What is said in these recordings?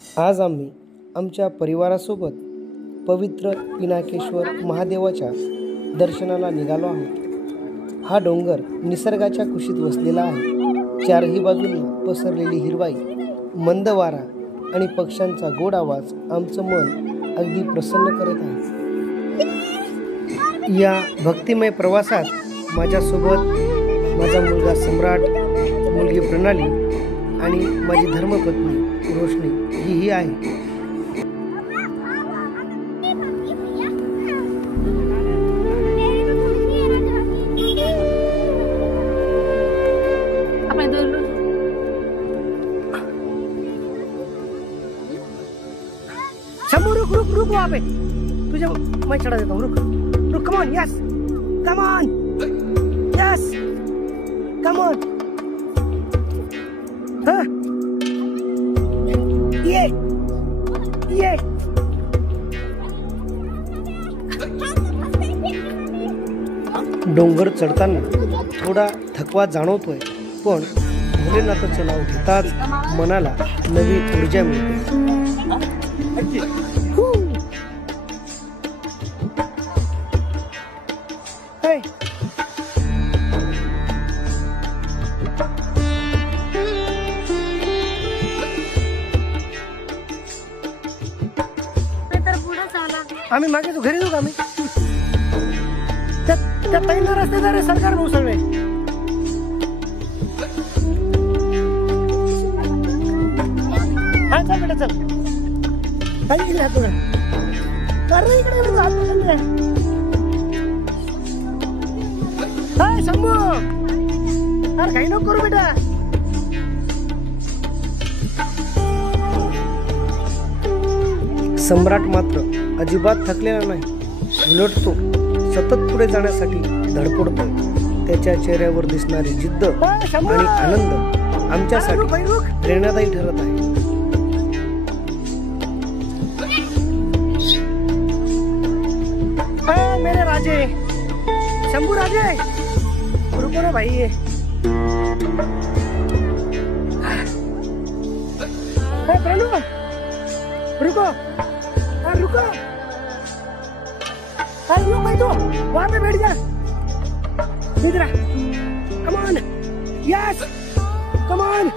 आज आम्ही आमच्या परिवारासोबत पवित्र पिनाकेश्वर महादेवाच्या दर्शनाला निघालो आहोत। हा डोंगर निसर्गाच्या कुशीत वसलेला आहे। चारही बाजूंनी पसरलेली हिरवाई, मंद वारा आणि पक्ष्यांचा गोड आवाज आमचं मन अगदी प्रसन्न करत आहे। या भक्तिमय प्रवासात माझ्यासोबत माझा मुलगा सम्राट, मुलगी प्रणाली आणि माझी धर्मपत्नी रोशनी ही आहे। शंभू रुक रुक रुक वहाँ पे, तुझे मैं चढ़ा देता हूँ। रुक रुक, come on, yes come on, yes come on. हाँ ये डोंगर चढताना थोडा थकवा जाणवतोय, पण भोलेनाथाचं नाव घेताच मनाला नवी ऊर्जा मिळते। आम्ही मागे तो घरी जाऊ का? आम्ही त्या ताईंना रस्तेदार आहे सरकार भाऊ सगळे। हा चल बेटा चल, काही इकडे हात बघा, अरे इकडे हात बघा। हाय शंभू, अरे काही नको करू बेटा। सम्राट मात्र अजिबात थकलेला नाही, उलट तो सतत पुढे जाण्यासाठी धडपडतोय। त्याच्या चेहऱ्यावर दिसणारी जिद्द आणि आनंद आमच्यासाठी प्रेरणादायी ठरत आहे। मेरे राजे, शंभू राजे, रुको ना भाई। प्रणू रुको, रुको, रुक भाई, तो वहां पे बैठ जा। इधर come on, yes come on.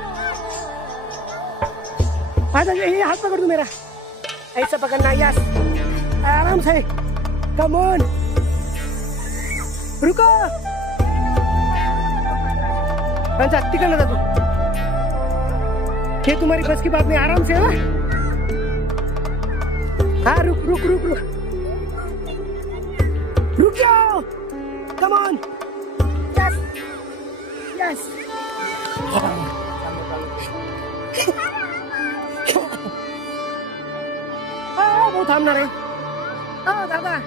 ये हाथ पकड़ दो मेरा, ऐसा पकड़ना, यस आराम से, कम ऑन। रुको, तिकडनं जा तू, ये तुम्हारी बस की बात नहीं, आराम से। हाँ रुक रुक रुक रुक रुक जाओ, कम ऑन, यस यस। वो थांबणार आहे। दादा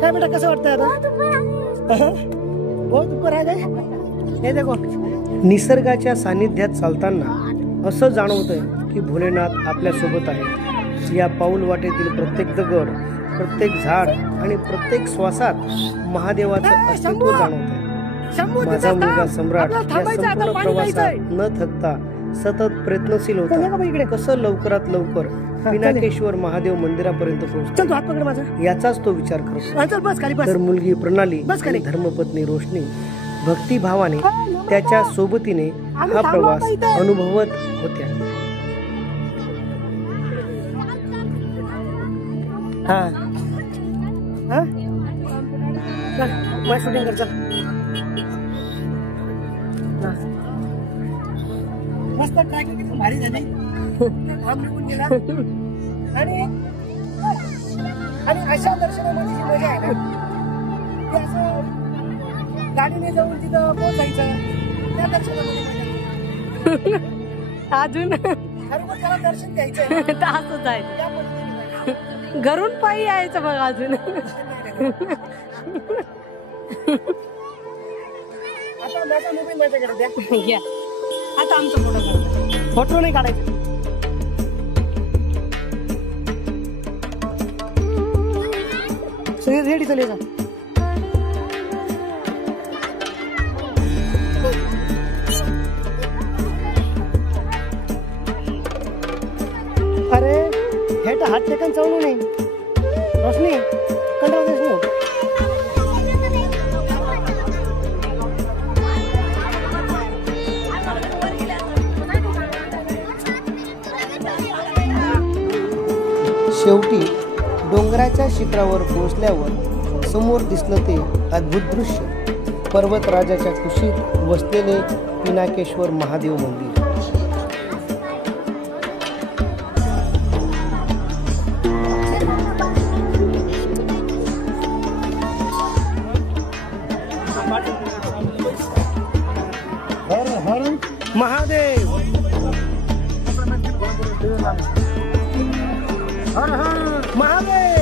काय बेटा, कसं वाटतंय आता? बहुत ऊपर आहे काय? हे देखो, निसर्गाच्या सानिध्यात चालताना असं जाणवतंय की भोलेनाथ आपल्या सोबत आहे। या पाऊल वाटेतील प्रत्येक दगड, प्रत्येक झाड आणि प्रत्येक श्वासात महादेवाचं अस्तित्व जाणवतंय। माझा मुलगा सम्राट या संपूर्ण प्रवासात न थकता सतत प्रयत्नशील होता, कसं लवकरात लवकर पिनाकेश्वर महादेव मंदिरापर्यंत पोहोचतो याचाच तो विचार करतो। तर मुलगी प्रणाली आणि धर्मपत्नी रोशनी भक्तिभावाने त्याच्या सोबतीने हा प्रवास अनुभवत होत्या। हाँ हाँ मैं शूटिंग कर, चल मस्त ट्रॅकिंग किती भारी झाली। हम निघून गेला आणि अशा दर्शनामध्ये जी मजा आहे ना, ती असं गाडीने जाऊन तिथं पोहोचायचं, त्या दर्शनामध्ये अजून खरोखर त्याला दर्शन घ्यायचं असंच आहे। घरून पायी यायचं बघा अजून। आता माझा मोबाईल माझ्याकडे द्या, आता आमचा फोटो काढा, फोटो नाही काढायचा। सगळे रेडी चले जा। हात टेकन चालू नाही रोशनी कंट्रोल देशमुख शेवटी डोंगराच्या शिखरावर पोहोचल्यावर समोर दिसलं ते अद्भुत दृश्य पर्वतराजाच्या कुशीत वसलेले पिनाकेश्वर महादेव मंदिर. महादेव हर हर महादेव.